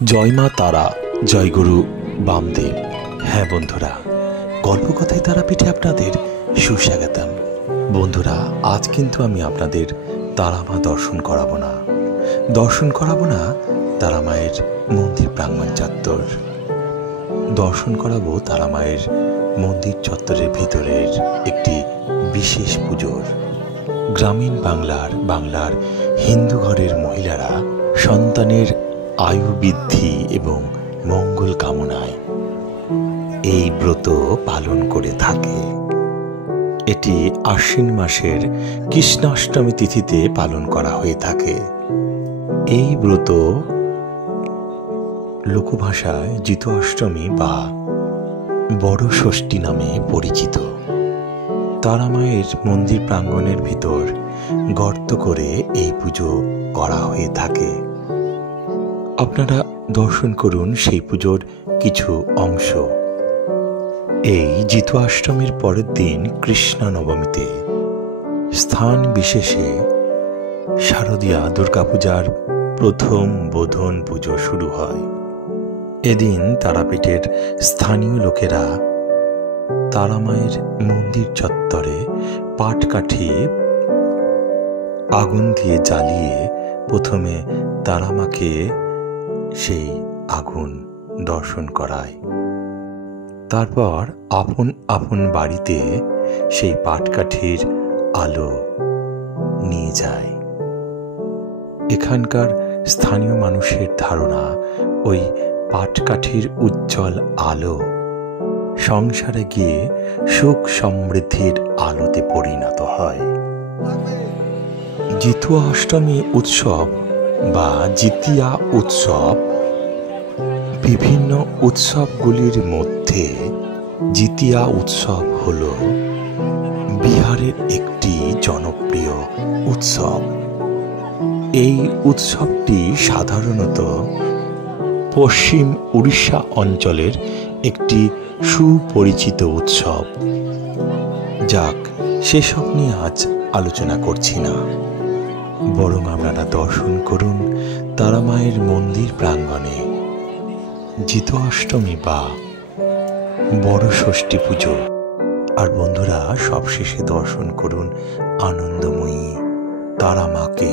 জয় মা তারা, জয় গুরু বামদেব। হ্যাঁ বন্ধুরা, গল্পকথায় তারাপীঠে আপনাদের সুস্বাগতম। বন্ধুরা, আজ কিন্তু আমি আপনাদের তারামা দর্শন করাবো না তারামায়ের মন্দির প্রাঙ্গণ চত্বর। দর্শন করাবো তারামায়ের মন্দির চত্বরের ভিতরের একটি বিশেষ পুজোর। গ্রামীণ বাংলার হিন্দু ঘরের মহিলারা সন্তানের আয়ু বৃদ্ধি এবং মঙ্গল কামনায় এই ব্রত পালন করে থাকে। এটি আশ্বিন মাসের কৃষ্ণাষ্টমী তিথিতে পালন করা হয়ে থাকে। এই ব্রত লোকভাষায় জিতু অষ্টমী বা বড় ষষ্ঠী নামে পরিচিত। তারামায়ের মন্দির প্রাঙ্গণের ভিতর গর্ত করে এই পুজো করা হয়ে থাকে। আপনারা দর্শন করুন সেই পুজোর কিছু অংশ। এই জিতু অষ্টমীর পরের দিন কৃষ্ণা নবমীতে স্থান বিশেষে শারদীয়া দুর্গাপূজার প্রথম বোধন পুজো শুরু হয়। এদিন তারাপীঠের স্থানীয় লোকেরা তারামায়ের মন্দির চত্বরে পাটকাঠি আগুন দিয়ে জ্বালিয়ে প্রথমে তারামাকে সেই আগুন দর্শন করায়। তারপর আপন আপন বাড়িতে সেই পাটকাঠির আলো নিয়ে যায়। এখানকার স্থানীয় মানুষের ধারণা, ওই পাটকাঠির উজ্জ্বল আলো সংসারে গিয়ে সুখ সমৃদ্ধির আলোতে পরিণত হয়। জিতু অষ্টমী উৎসব বা জিতিয়া উৎসব বিভিন্ন উৎসবগুলির মধ্যে জিতিয়া উৎসব হল বিহারের একটি জনপ্রিয় উৎসব। এই উৎসবটি সাধারণত পশ্চিম উড়িষ্যা অঞ্চলের একটি সুপরিচিত উৎসব। যাক, সেসব নিয়ে আজ আলোচনা করছি না, বরং আপনারা দর্শন করুন তারামায়ের মন্দির প্রাঙ্গণে জিতু অষ্টমী বা বড় ষষ্ঠী পুজো। আর বন্ধুরা, সবশেষে দর্শন করুন আনন্দময়ী তারামাকে।